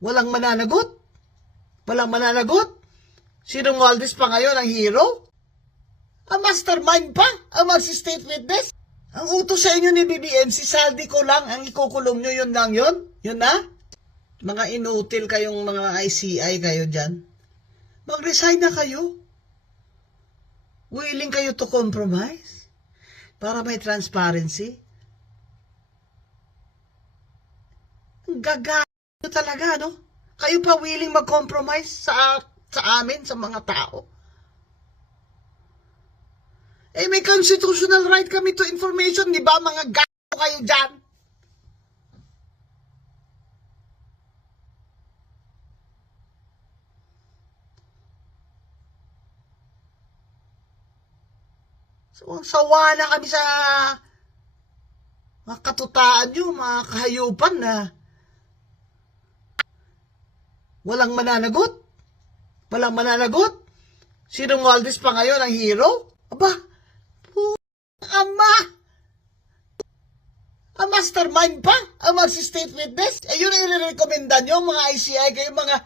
Walang mananagot? Walang mananagot? Si Romualdez pa ngayon ang hero? Ang mastermind pa ang mag-state witness? Ang utos sa inyo ni BBM, si Saldi ko lang ang ikukulong nyo, yun lang yun? Yun na? Mga inutil kayong mga ICI kayo dyan. Mag-resign na kayo. Willing kayo to compromise? Para may transparency? Ang gaga nyo talaga, no? Kayo pa willing mag-compromise sa amin, sa mga tao? Eh, may constitutional right kami to information, di ba? Mga gago kayo dyan. So, sawa na kami sa mga katutaan nyo, mga kahayupan na walang mananagot. Walang mananagot. Si Romualdez pa ngayon ang hero? Aba, ama! Ang mastermind pa ang mag-state witness? Eh, yun ang i-recommenda nyo, mga ICI kayo, mga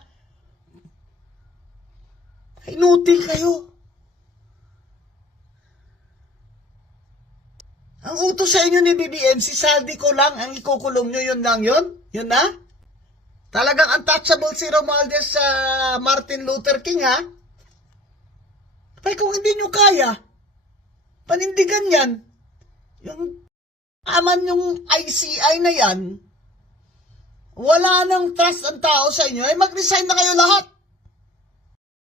inutil kayo. Ang utos sa inyo ni BBM, si Saldi ko lang ang ikukulong nyo, yun lang yun? Yun na? Talagang untouchable si Romualdez sa Martin Luther King, ha? Ay, kung hindi nyo kaya, panindigan yan. Yung aman yung ICI na yan, wala nang trust ang tao sa inyo, ay mag-resign na kayo lahat.